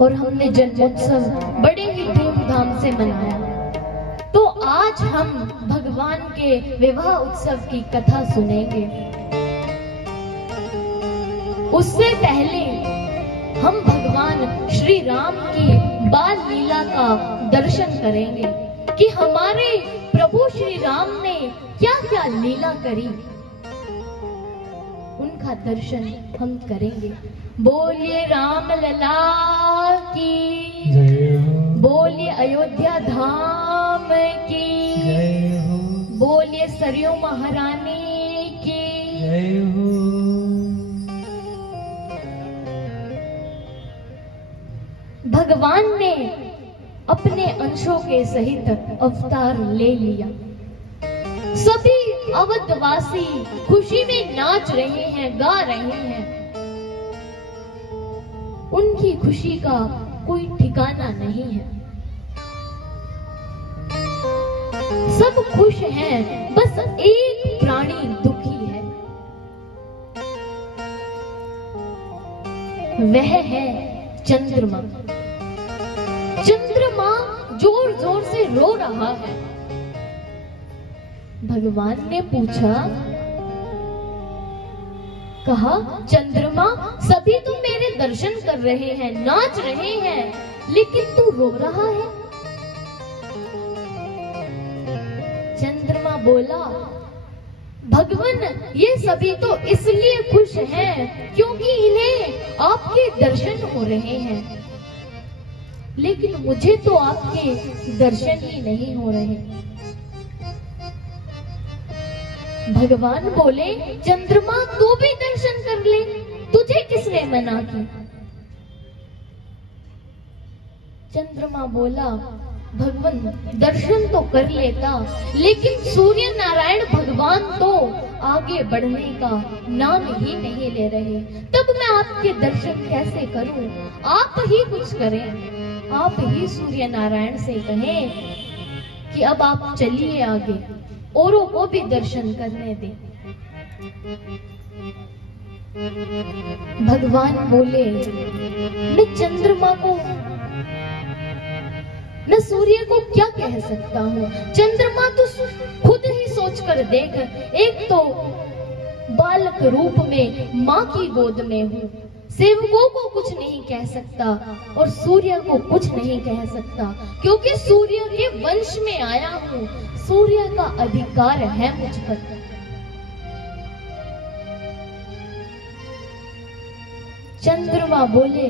और हमने जन्मोत्सव बड़े ही धूमधाम से मनाया। तो आज हम भगवान के विवाह उत्सव की कथा सुनेंगे। उससे पहले हम भगवान श्री राम की बाल लीला का दर्शन करेंगे कि हमारे प्रभु श्री राम ने क्या क्या लीला करी, उनका दर्शन हम करेंगे। बोलिए राम लला की जय हो, बोलिए अयोध्या धाम की जय हो, बोलिए सरयू महारानी की जय हो। भगवान ने अपने अंशों के सहित अवतार ले लिया। सभी अवधवासी खुशी में नाच रहे हैं, गा रहे हैं। उनकी खुशी का कोई ठिकाना नहीं है। सब खुश हैं, बस एक प्राणी दुखी है। वह है चंद्रमा। चंद्रमा जोर जोर से रो रहा है। भगवान ने पूछा, कहा, चंद्रमा, सभी तुम मेरे दर्शन कर रहे हैं, नाच रहे हैं, लेकिन तू रो रहा है। चंद्रमा बोला, भगवान, ये सभी तो इसलिए खुश हैं क्योंकि इन्हें आपके दर्शन हो रहे हैं, लेकिन मुझे तो आपके दर्शन ही नहीं हो रहे। भगवान बोले, चंद्रमा, तू भी दर्शन कर ले, तुझे किसने मना की? चंद्रमा बोला, भगवान, दर्शन तो कर लेता, लेकिन सूर्य नारायण भगवान तो आगे बढ़ने का नाम ही नहीं ले रहे। तब मैं आपके दर्शन कैसे करूं? आप ही कुछ करें। आप ही सूर्य नारायण से कहें कि अब आप चलिए आगे, औरों को भी दर्शन करने दें। भगवान बोले, मैं चंद्रमा को, मैं सूर्य को क्या कह सकता हूँ? चंद्रमा तो खुद ही सोच कर देख, एक तो बालक रूप में माँ की गोद में हूँ, सेवकों को कुछ नहीं कह सकता और सूर्य को कुछ नहीं कह सकता, क्योंकि सूर्य के वंश में आया हूँ। सूर्य का अधिकार है मुझ पर। चंद्रमा बोले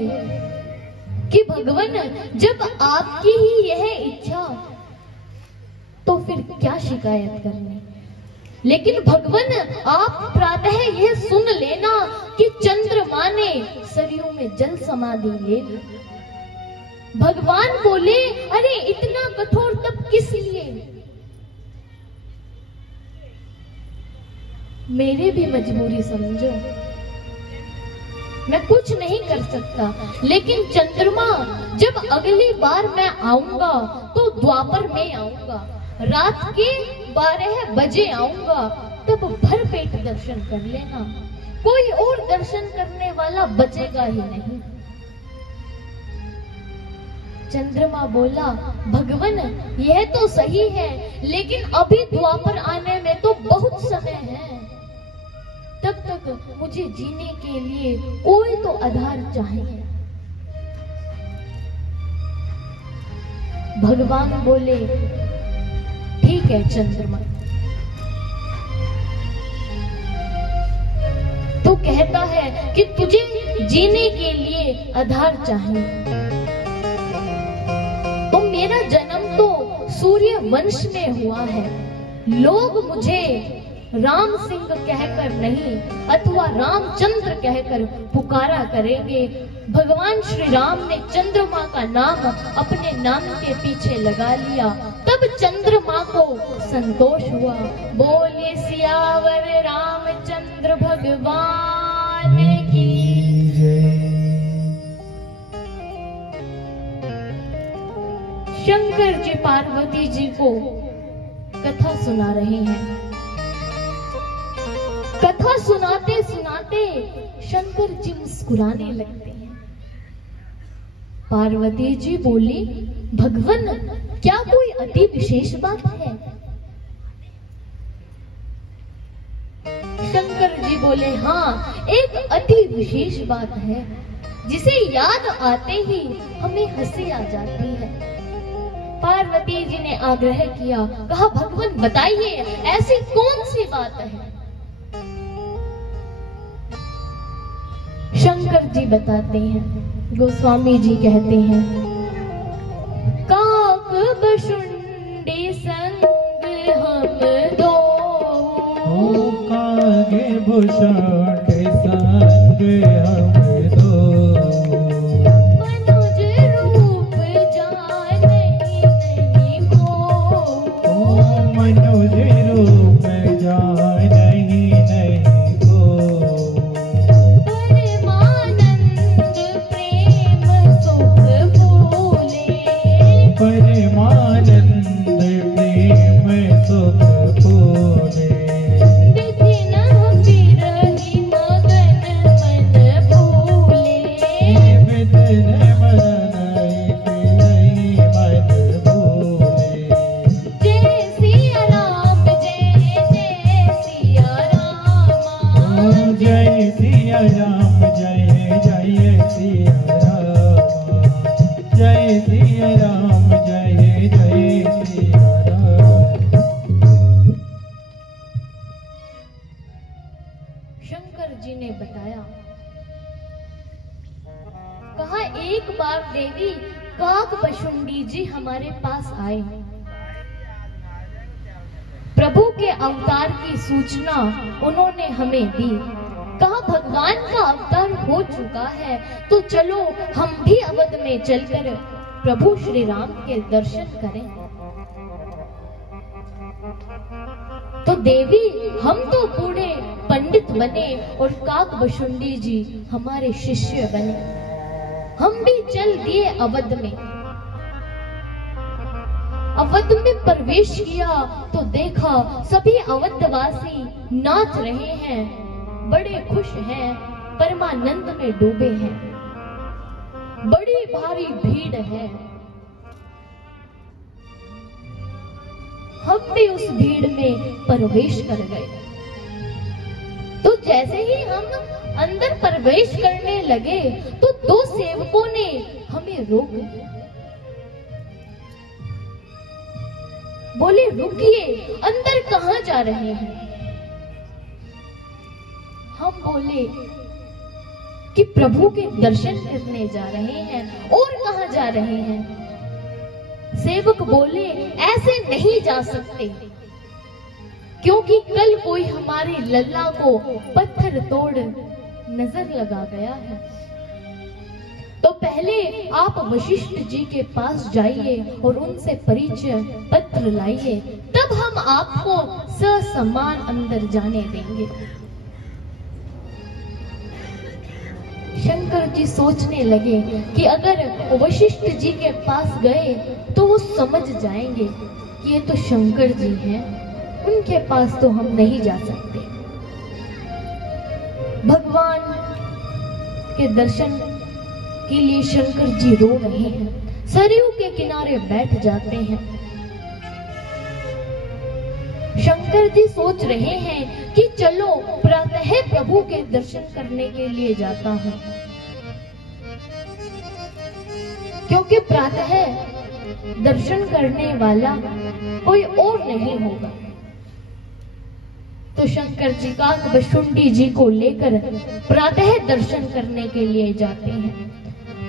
कि भगवान, जब आपकी ही यह इच्छा, तो फिर क्या शिकायत करनी? लेकिन भगवान, आप प्रातः यह सुन लेना कि चंद्रमा ने सरयू में जल समाधि ले ली। भगवान बोले, अरे इतना कठोर तप किस लिए? मेरी भी मजबूरी समझो, मैं कुछ नहीं कर सकता, लेकिन चंद्रमा, जब अगली बार मैं आऊंगा तो द्वापर में आऊंगा, रात के 12 बजे आऊंगा, तब भर पेट दर्शन कर लेना, कोई और दर्शन करने वाला बचेगा ही नहीं। चंद्रमा बोला, भगवान, यह तो सही है, लेकिन अभी द्वापर आने में तो बहुत समय है, तब तक मुझे जीने के लिए कोई तो आधार चाहिए। भगवान बोले, ठीक है चंद्रमा। तो कहता है कि तुझे जीने के लिए आधार चाहिए। तो मेरा जन्म तो सूर्य वंश में हुआ है, लोग मुझे राम सिंह कहकर नहीं अथवा रामचंद्र कहकर पुकारा करेंगे। भगवान श्री राम ने चंद्रमा का नाम अपने नाम के पीछे लगा लिया, तब चंद्रमा को संतोष हुआ। बोले सियावर रामचंद्र भगवान की जय। शंकर जी पार्वती जी को कथा सुना रहे हैं। कथा सुनाते सुनाते शंकर जी मुस्कुराने लगते हैं। पार्वती जी बोली, भगवन क्या कोई अति विशेष बात है? शंकर जी बोले, हाँ एक अति विशेष बात है जिसे याद आते ही हमें हंसी आ जाती है। पार्वती जी ने आग्रह किया, कहा भगवन बताइए ऐसी कौन सी बात है? शंकर जी बताते हैं, गोस्वामी जी कहते हैं, काक बशुंडी संग हम दो, कागे भूषण संग हम दो, मनुज रूप जाने नहीं को, मनुज रूप जाने नहीं को, परमानंद प्रेम सुख फूले, परमानंद प्रेम सुख फूले, विधिन बिरहि मगन मन भूले, विधिन मन भूले, जय सिया राम जय जय सिया रामा, जय सिया राम जय जय सिया राम, जय सिया राम जय जय सिया राम। शंकर जी ने बताया, कहा एक बार देवी काक बशुंडी जी हमारे पास आए, प्रभु के अवतार की सूचना उन्होंने हमें दी। कहा भगवान का अवतार हो चुका है तो चलो हम भी अवध में चलकर प्रभु श्री राम के दर्शन करें। तो देवी हम तो बूढ़े पंडित बने और काक बशुंडी जी हमारे शिष्य बने, हम भी चल दिए अवध में। अवध में प्रवेश किया तो देखा सभी अवधवासी नाच रहे हैं, बड़े खुश हैं, परमानंद में डूबे हैं, बड़ी भारी भीड़ है। हम भी उस भीड़ में प्रवेश कर गए। तो जैसे ही हम अंदर प्रवेश करने लगे तो दो सेवकों ने हमें रोक लिया। बोले रुकिए, अंदर कहां जा रहे हैं? हम बोले कि प्रभु के दर्शन करने जा रहे हैं। और कहां जा रहे हैं? सेवक बोले ऐसे नहीं जा सकते, क्योंकि कल कोई हमारे लल्ला को पत्थर तोड़ नजर लगा गया है। तो पहले आप वशिष्ठ जी के पास जाइए और उनसे परिचय पत्र लाइए, तब हम आपको ससम्मान अंदर जाने देंगे। शंकर जी सोचने लगे कि अगर वशिष्ठ जी के पास गए तो वो समझ जाएंगे कि ये तो शंकर जी हैं, उनके पास तो हम नहीं जा सकते। भगवान के दर्शन के लिए शंकर जी रो रहे हैं, सरयू के किनारे बैठ जाते हैं। शंकर जी सोच रहे हैं कि चलो प्रातः प्रभु के दर्शन करने के लिए जाता हूं, क्योंकि प्रातः दर्शन करने वाला कोई और नहीं होगा। तो शंकर जी काक बशुंडी जी को लेकर प्रातः दर्शन करने के लिए जाते हैं।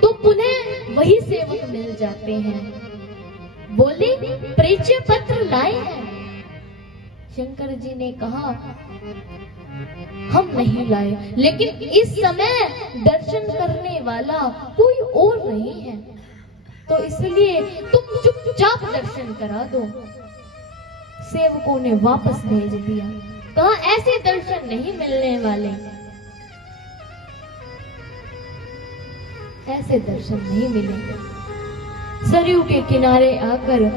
तो पुनः वही सेवक मिल जाते हैं, बोले परिचय पत्र लाए हैं? शंकर जी ने कहा हम नहीं लाए, लेकिन इस समय दर्शन करने वाला कोई और नहीं है, तो इसलिए तुम चुपचाप दर्शन करा दो। सेवकों ने वापस भेज दिया, कहा ऐसे दर्शन नहीं मिलने वाले, ऐसे दर्शन नहीं मिलेंगे। सरयू के किनारे आकर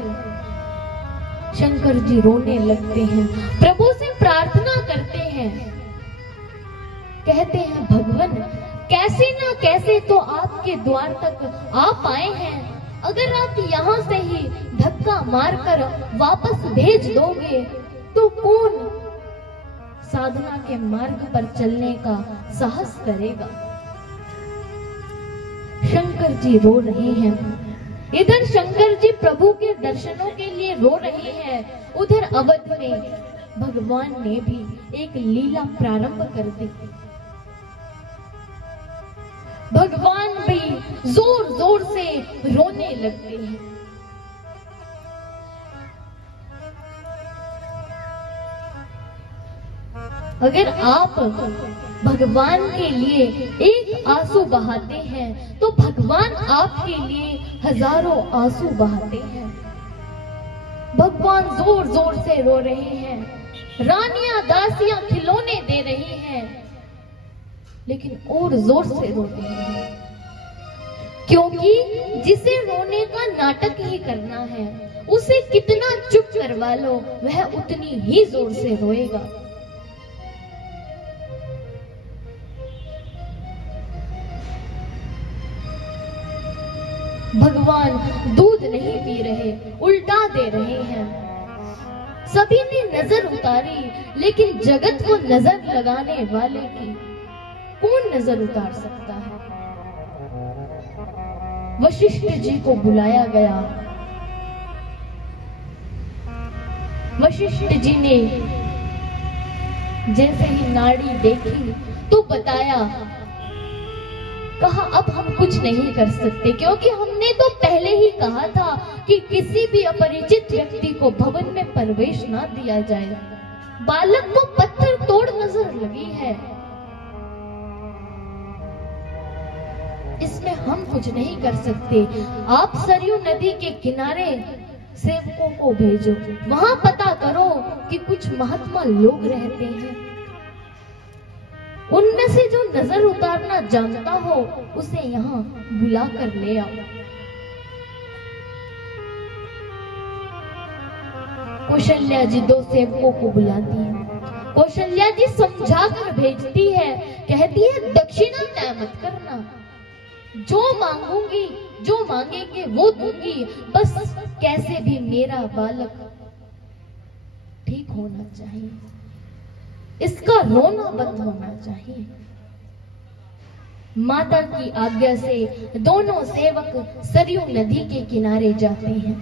शंकर जी रोने लगते हैं, प्रभु से प्रार्थना करते हैं, कहते हैं भगवन कैसे ना कैसे तो आपके द्वार तक आ पाए हैं। अगर आप यहाँ से ही धक्का मारकर वापस भेज दोगे तो कौन साधना के मार्ग पर चलने का साहस करेगा। शंकर जी रो रहे हैं। इधर शंकर जी प्रभु के दर्शनों के लिए रो रहे हैं, उधर अवध में भगवान ने भी एक लीला प्रारंभ कर दी। भगवान भी जोर जोर से रोने लगते हैं। अगर आप भगवान के लिए एक आंसू बहाते हैं तो भगवान आपके लिए हजारों आंसू बहाते हैं। भगवान जोर जोर से रो रहे हैं, रानियां दासियां खिलौने दे रही हैं, लेकिन और जोर से रोते हैं, क्योंकि जिसे रोने का नाटक ही करना है उसे कितना चुप करवा लो वह उतनी ही जोर से रोएगा। भगवान दूध नहीं पी रहे, उल्टा दे रहे हैं। सभी ने नजर उतारी, लेकिन जगत को नजर लगाने वाले की कौन नजर उतार सकता है। वशिष्ठ जी को बुलाया गया। वशिष्ठ जी ने जैसे ही नाड़ी देखी तो बताया, कहा अब हम कुछ नहीं कर सकते, क्योंकि हमने तो पहले ही कहा था कि किसी भी अपरिचित व्यक्ति को भवन में प्रवेश ना दिया जाए। बालक को पत्थर तोड़ नजर लगी है, इसमें हम कुछ नहीं कर सकते। आप सरयू नदी के किनारे सेवकों को भेजो, वहां पता करो कि कुछ महात्मा लोग रहते हैं, उनमें से जो नजर उतारना जानता हो उसे यहाँ बुला कर ले आओ। कौशल्या जी दो सेवकों को बुलाती है। कौशल्या जी समझा कर भेजती है, कहती है दक्षिणा तय मत करना, जो मांगूंगी जो मांगेंगे वो दूंगी, बस कैसे भी मेरा बालक ठीक होना चाहिए, इसका रोना बंद होना चाहिए। माता की आज्ञा से दोनों सेवक सरयू नदी के किनारे जाते हैं।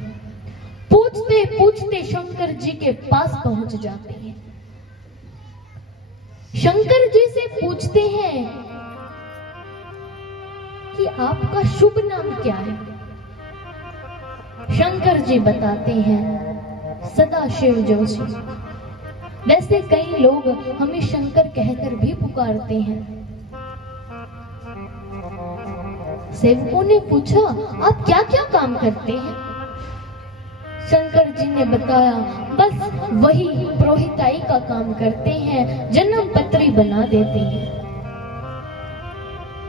पूछते पूछते शंकर जी के पास पहुंच जाते हैं। शंकर जी से पूछते हैं कि आपका शुभ नाम क्या है। शंकर जी बताते हैं, सदाशिव जोशी। वैसे कई लोग हमें शंकर कहकर भी पुकारते हैं। सेवकों ने पूछा, आप क्या क्या काम करते हैं। शंकर जी ने बताया, बस वही पुरोहिताई का काम करते हैं, जन्म पत्री बना देते हैं।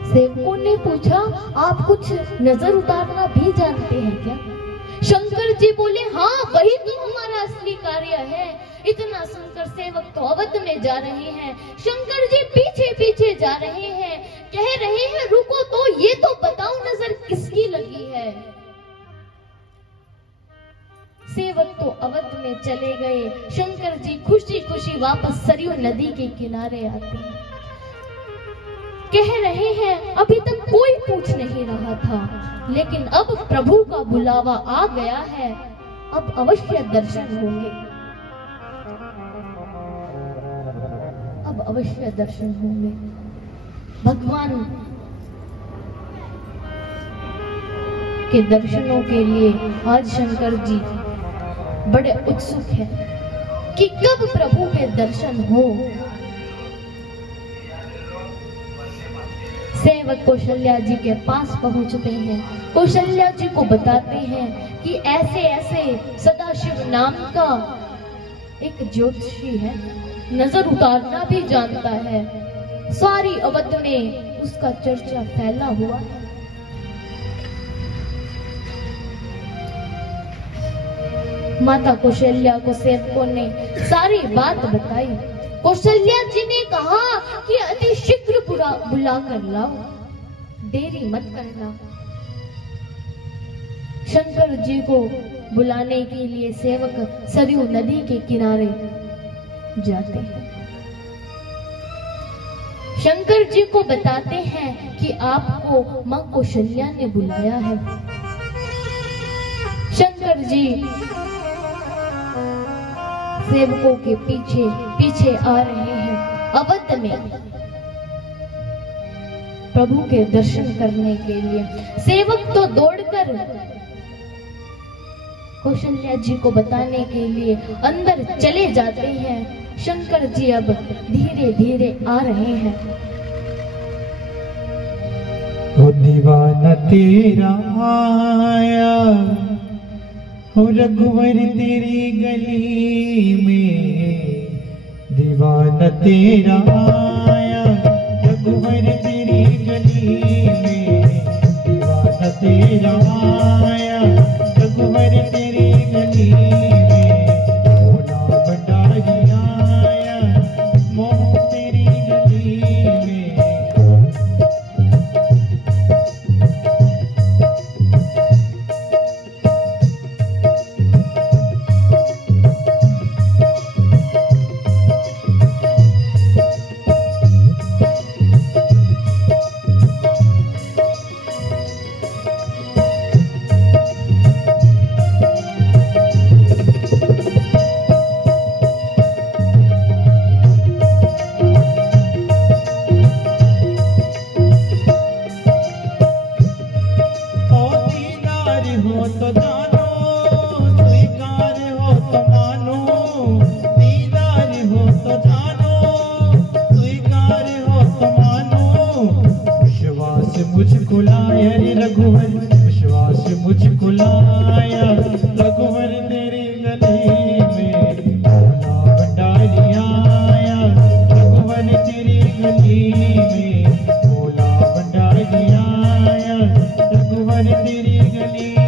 सेवकों ने पूछा, आप कुछ नजर उतारना भी जानते हैं क्या। शंकर जी बोले, हाँ वही तो हमारा असली कार्य है। इतना सुनकर सेवक तो अवध में जा रहे हैं। शंकर जी पीछे पीछे जा रहे हैं, कह रहे हैं रुको तो, ये तो बताओ नजर किसकी लगी है। सेवक तो अवध में चले गए। शंकर जी खुशी खुशी वापस सरयू नदी के किनारे आते हैं। कह रहे हैं अभी तक कोई पूछ नहीं रहा था, लेकिन अब प्रभु का बुलावा आ गया है, अब अवश्य दर्शन होंगे, अब अवश्य दर्शन होंगे। भगवान के दर्शनों के लिए आज शंकर जी बड़े उत्सुक हैं कि कब प्रभु के दर्शन हो। सेवक कौशल्या जी के पास पहुंचते हैं। कौशल्या जी को बताते हैं कि ऐसे ऐसे सदाशिव नाम का एक ज्योतिषी है, नजर उतारना भी जानता है, सारी अवध में उसका चर्चा फैला हुआ है। माता कौशल्या को सेवकों ने सारी बात बताई। कौशल्या जी ने कहा कि अति शीघ्र बुला कर लाओ। देरी मत करना। शंकर जी को बुलाने के लिए सेवक सरयू नदी के किनारे जाते हैं। शंकर जी को बताते हैं कि आपको मां कौशल्या ने बुलाया है। शंकर जी सेवकों के पीछे पीछे आ रहे हैं। अवध में प्रभु के दर्शन करने के लिए सेवक तो दौड़कर कौशल्या जी को बताने के लिए अंदर चले जाते हैं। शंकर जी अब धीरे धीरे आ रहे हैं। ओ दीवाना तेरा आया, हो रघुवर तेरी गली में, दीवाना तेरा आया रघुवर तेरी गली में, दीवाना तेरा आया रघुवर तेरी गली में, भोला भंडारी आया मोह तेरी गली में। मुझको लाया रे रघुवर, विश्वास मुझको लाया रघुवर तेरी गली में, भोला भंडारी आया रघुवर तेरी गली में, भोला भंडारी आया रघुवर तेरी गली में।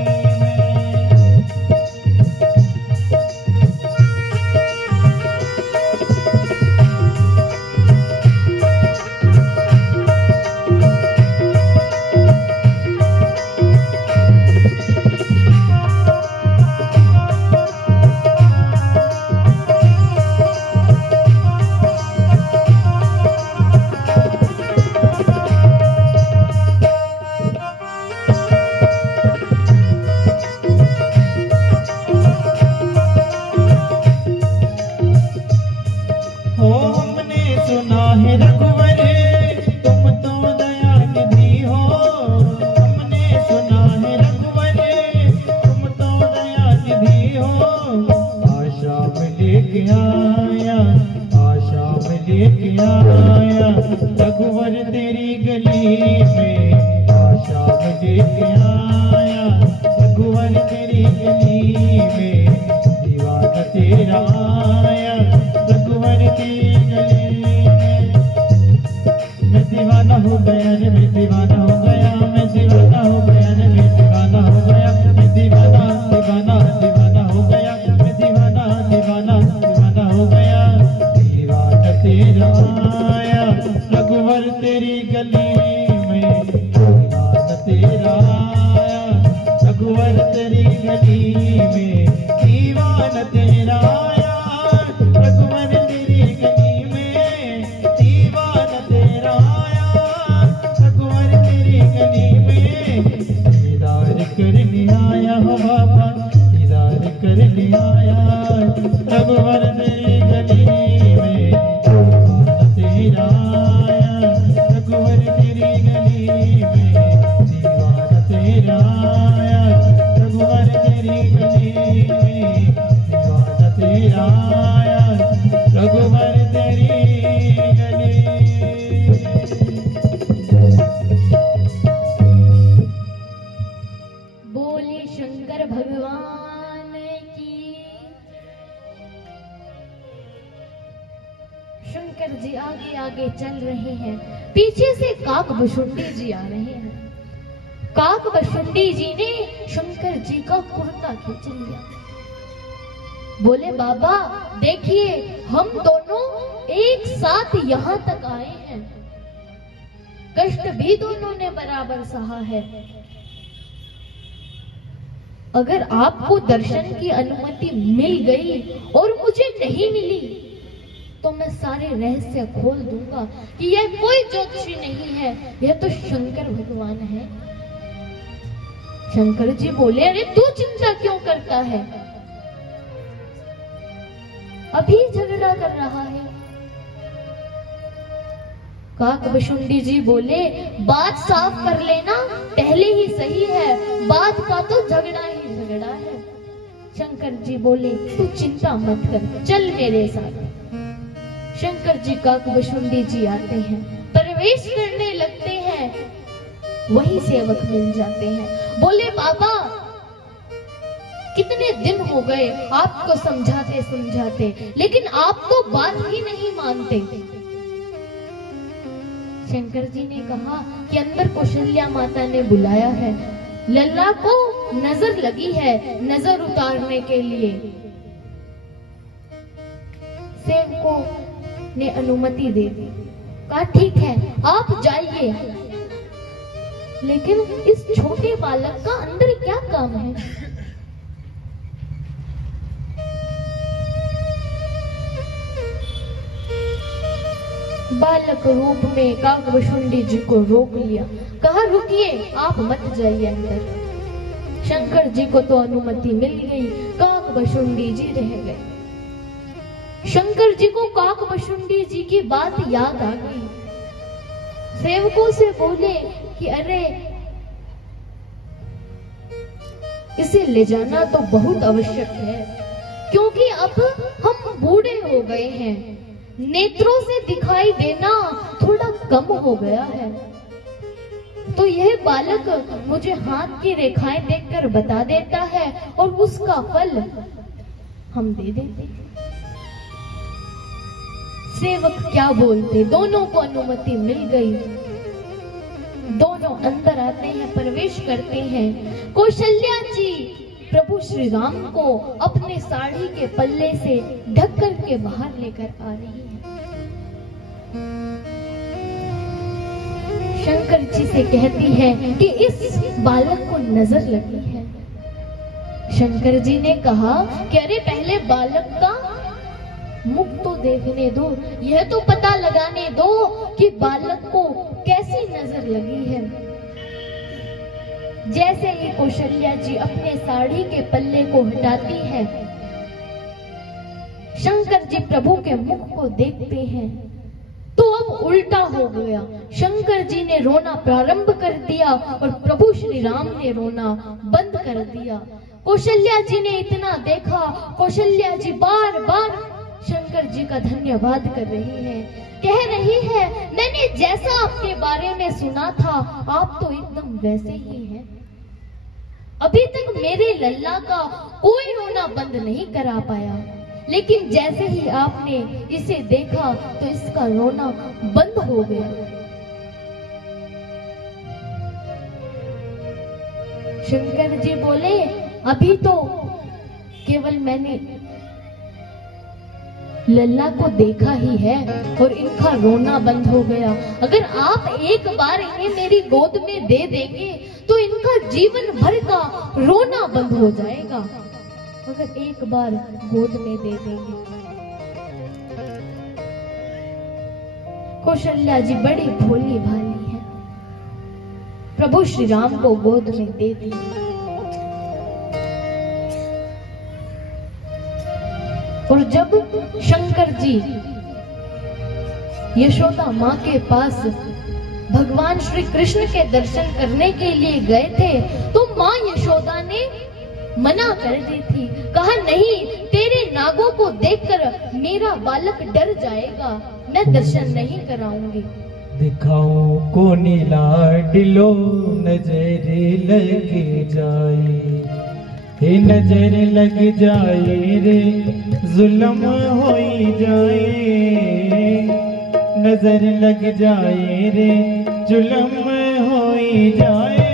रघुवर तेरी गली में आशा लेके आया, रघुवर तेरी गली में दीवाना तेरा आया, रघुवर तेरी गली में। मैं दीवाना हो गया रे, मैं दीवाना हो गया, मैं दीवाना हो गया रे, मैं दीवाना हो गया, मैं दीवाना दीवाना दीवाना हो गया, मैं दीवाना दीवाना दीवाना हो गया। दीवाना तेरा आया रघुवर तेरी गली में, दीवाना तेरा आया रघुवर तेरी गली में, दीवाना तेरा आया रघुवर तेरी गली में, दीवाना तेरा आया रघुवर तेरी गली में। दीदार करने आया हो बाबा, दीदार करने आया रघुवर तेरी गली में, दीवाना तेरा आया रघुवर तेरी गली में, दीवाना तेरा आया रघुवर तेरी गली में, दीवाना तेरा आया रघुवर तेरी गली। बोले शंकर भगवान की। शंकर जी आगे आगे चल रहे हैं, पीछे से काक बसुंडी जी आ रहे हैं। काक बसुंडी जी ने शंकर जी का कुर्ता खींच लिया। बोले बाबा देखिए, हम दोनों एक साथ यहाँ तक आए हैं, कष्ट भी दोनों ने बराबर सहा है। अगर आपको दर्शन की अनुमति मिल गई और मुझे नहीं मिली तो मैं सारे रहस्य खोल दूंगा कि यह कोई ज्योतिषी नहीं है, यह तो शंकर भगवान है। शंकर जी बोले, अरे तू चिंता क्यों करता है, अभी झगड़ा कर रहा है। काकभशुंडी जी बोले, बात साफ कर लेना, पहले ही सही है, बात का तो झगड़ा ही झगड़ा है। शंकर जी बोले, तू चिंता मत कर, चल मेरे साथ। शंकर जी काकभशुंडी जी आते हैं, प्रवेश करने लगते हैं, वही सेवक मिल जाते हैं। बोले, बाबा कितने दिन हो गए आपको समझाते समझाते, लेकिन आप तो बात ही नहीं मानते। शंकर जी ने कहा कि अंदर कौशल्या माता ने बुलाया है, लल्ला को नजर लगी है, नजर उतारने के लिए। सेवकों ने अनुमति दे दी, कहा ठीक है आप जाइए, लेकिन इस छोटे बालक का अंदर क्या काम है। बालक रूप में काकभशुंडी जी को रोक लिया, कहा रुकिए, आप मत जाइए अंदर। शंकर जी को तो अनुमति मिल गई, काकभशुंडी जी रह गए। शंकर जी को काकभशुंडी जी की बात याद आ गई, सेवकों से बोले कि अरे इसे ले जाना तो बहुत आवश्यक है, क्योंकि अब हम बूढ़े हो गए हैं, नेत्रों से दिखाई देना थोड़ा कम हो गया है। तो यह बालक मुझे हाथ की रेखाएं देखकर बता देता है और उसका फल हम दे देते हैं। सेवक क्या बोलते, दोनों को अनुमति मिल गई, दोनों अंदर आते हैं, प्रवेश करते हैं। कौशल्या जी प्रभु श्री राम को अपने साड़ी के पल्ले से ढक कर के बाहर लेकर आ रही है। शंकर जी से कहती है कि इस बालक को नजर लगी है। शंकर जी ने कहा कि अरे पहले बालक का मुख तो देखने दो, यह तो पता लगाने दो कि बालक को कैसी नजर लगी है। जैसे ही कौशल्या जी अपने साड़ी के पल्ले को हटाती है, शंकर जी प्रभु के मुख को देखते हैं तो अब उल्टा हो गया। शंकर जी ने रोना प्रारंभ कर दिया और प्रभु श्री राम ने रोना बंद कर दिया। कौशल्या जी ने इतना देखा, कौशल्या जी बार बार शंकर जी का धन्यवाद कर रही है, कह रही है मैंने जैसा आपके बारे में सुना था आप तो एकदम वैसे ही हैं। अभी तक मेरे लल्ला का कोई रोना बंद नहीं करा पाया, लेकिन जैसे ही आपने इसे देखा तो इसका रोना बंद हो गया। शंकर जी बोले अभी तो केवल मैंने लल्ला को देखा ही है और इनका रोना बंद हो गया। अगर आप एक बार इन्हें मेरी गोद में दे देंगे तो इनका जीवन भर का रोना बंद हो जाएगा। अगर एक बार गोद में दे देंगे। कौशल्या जी बड़ी भोली भाली है, प्रभु श्री राम को गोद में दे दी। और जब शंकर जी यशोदा माँ के पास भगवान श्री कृष्ण के दर्शन करने के लिए गए थे तो माँ यशोदा ने मना कर दी थी, कहा नहीं, तेरे नागों को देखकर मेरा बालक डर जाएगा, मैं दर्शन नहीं कराऊंगी। दिखाऊं कोनी लाडलो नजर लग जाए, हे नजर लग जाए रे जुल्म होई जाए, नजर लग जाए रे जुल्म होई जाए।